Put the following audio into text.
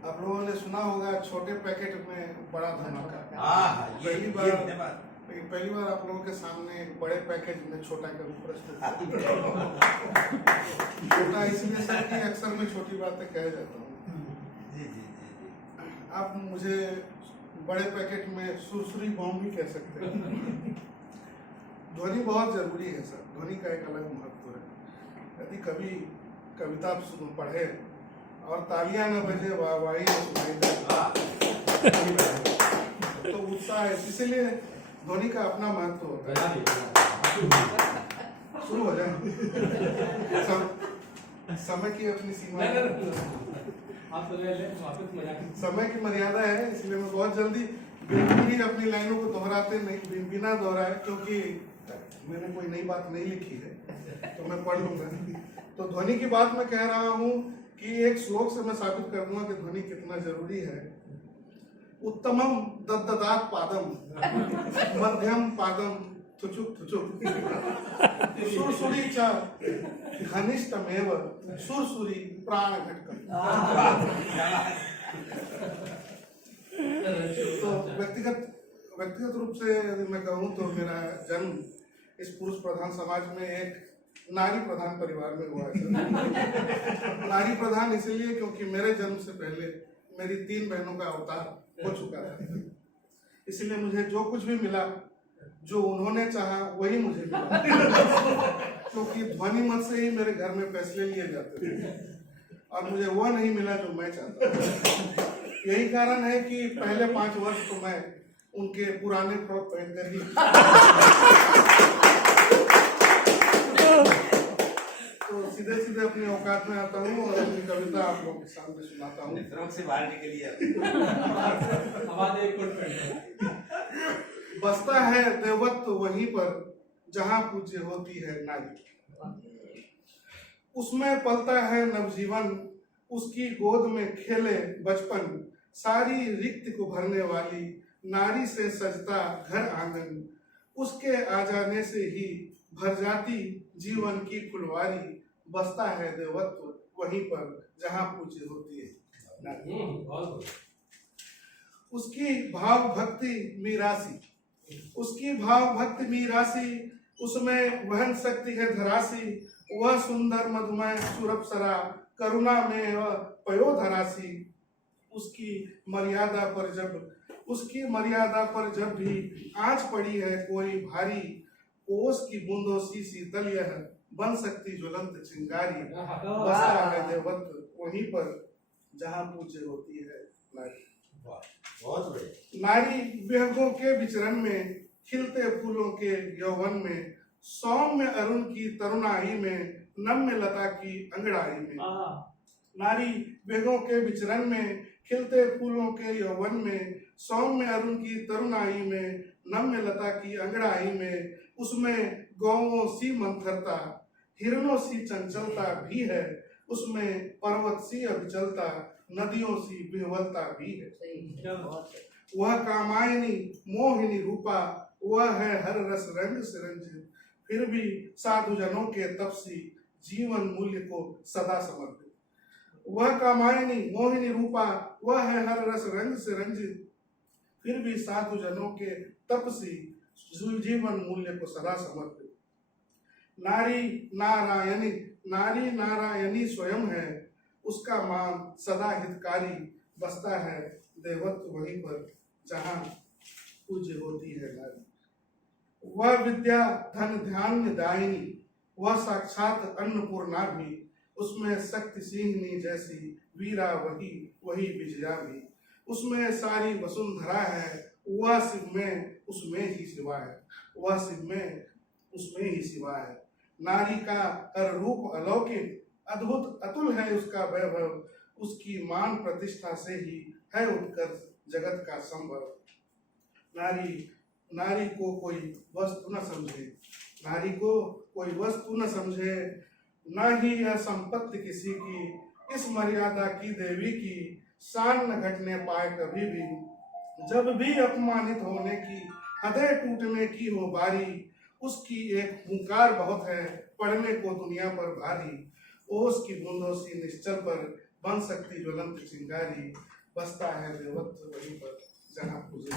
आप लोगों ने सुना होगा छोटे पैकेट में बड़ा धमाका। पहली बार आप लोगों के सामने एक बड़े पैकेज में छोटा का प्रस्तुत छोटा इसलिए सर कि अक्सर मैं छोटी बातें कह जाता हूँ। आप मुझे बड़े पैकेट में सुरसुरी बॉम्ब भी कह सकते हैं। ध्वनि बहुत जरूरी है सर, ध्वनि का एक अलग महत्व है। यदि कभी कविता आप पढ़े और तालियां न बजे, वाहवाही न सुनाई दे तो उत्साह है, इसीलिए ध्वनि का अपना महत्व होता है। शुरू हो जाए। समय की अपनी सीमा है, समय की मर्यादा है, इसलिए मैं बहुत जल्दी बिल्कुल अपनी लाइनों को दोहराते नहीं, बिना दोहराए, क्योंकि मैंने कोई नई बात नहीं लिखी है तो मैं पढ़ लूंगा। तो ध्वनि की बात मैं कह रहा हूँ कि एक श्लोक से मैं साबित कर दूंगा कि ध्वनि कितना जरूरी है। उत्तमम दद्ददात पादम, मध्यम पादम थुचुक थुचुक, सुरसुरी च घनिष्ठमेव सुरसुरी प्राण घटकम। तो व्यक्तिगत रूप से यदि मैं कहूँ तो मेरा जन्म इस पुरुष प्रधान समाज में एक नारी प्रधान परिवार में हुआ है। नारी प्रधान इसलिए क्योंकि मेरे जन्म से पहले मेरी 3 बहनों का अवतार हो चुका था, इसलिए मुझे जो कुछ भी मिला, जो उन्होंने चाहा वही मुझे मिला। क्योंकि ध्वनि मत से ही मेरे घर में फैसले लिए जाते थे और मुझे वह नहीं मिला जो मैं चाहता था। यही कारण है कि पहले 5 वर्ष तो मैं उनके पुराने फ्रॉक पहनकर ही तो सीधे सीधे अपनी औकात में आता हूँ और अपनी कविता आप लोगों के सामने सुनाता हूँ। से बाहर निकलिए। बसता है देवत्व वहीं पर जहाँ पूज्य होती है नारी, उसमें पलता है नवजीवन, उसकी गोद में खेले बचपन, सारी रिक्त को भरने वाली नारी से सजता घर आंगन, उसके आ जाने से ही भर जाती जीवन की फुलवारी, बसता है देवत्व वहीं पर जहाँ पूज्य होती है नारी। उसकी भाव भक्ति मीरासी, उसकी भाव भक्ति मीरासी, उसमें वहन शक्ति है धरासी, वह सुंदर मधुमय सुरप्सरा, करुणा में वह पयोधरासी। उसकी मर्यादा पर जब भी आंच पड़ी है कोई भारी, ओस की बूंदों सी शीतल यह बन सकती ज्वलंत चिंगारी, बसता है देवत्व वहीं पर जहाँ पूज्य होती है नारी। बहुत बढ़िया। नारी विहंगों के विचरण में, खिलते फूलों के यौवन में, सौम्य अरुण की तरुणाई में, नम्य लता की अंगड़ाई में। नारी विहंगों के विचरण में, खिलते फूलों के यौवन में, सौम्य अरुण की तरुणाई में, नम्य लता की अंगड़ाई में, उसमें गौओं सी मंथरता, हिरणों सी चंचलता भी है, उसमें पर्वत सी अविचलता, नदियों सी विह्वलता भी है। वह कामायनी मोहिनी रूपा, वह है हर रस रंग से रंजित, फिर भी साधु जनों के तपसी जीवन मूल्य को सदा समर्पित। वह कामायनी मोहिनी रूपा, वह है हर रस रंग से रंजित, फिर भी साधु जनों के तपसी जीवन मूल्य को सदा समर्पित। नारी नारायणी स्वयं है, उसका मान सदा हितकारी, बसता है देवत्व वहीं पर जहाँ पूज्य होती है नारी। वह विद्या धन ध्यान दायिनी, वह साक्षात अन्नपूर्णा भी, उसमें शक्ति सिंहनी जैसी वीरा वही विजया भी, उसमें सारी वसुंधरा है, वह शिव में उसमें ही सिवा है, वह शिव में उसमें ही सिवा है। नारी का हर रूप अलौकिक, अद्भुत अतुल है उसका वैभव, उसकी मान प्रतिष्ठा से ही है उत्कर्ष जगत का संभव। नारी को कोई वस्तु न समझे, नारी को कोई वस्तु न समझे, न ही यह संपत्ति किसी की, इस मर्यादा की देवी की शान न घटने पाए कभी भी। जब भी अपमानित होने की, हृदय टूटने की हो बारी, उसकी एक हुंकार बहुत है पड़ने को दुनिया पर भारी, ओस की बूंदों सी निश्चल पर बन सकती ज्वलंत चिंगारी, बसता है देवत्व वहीं पर जहाँ पूजा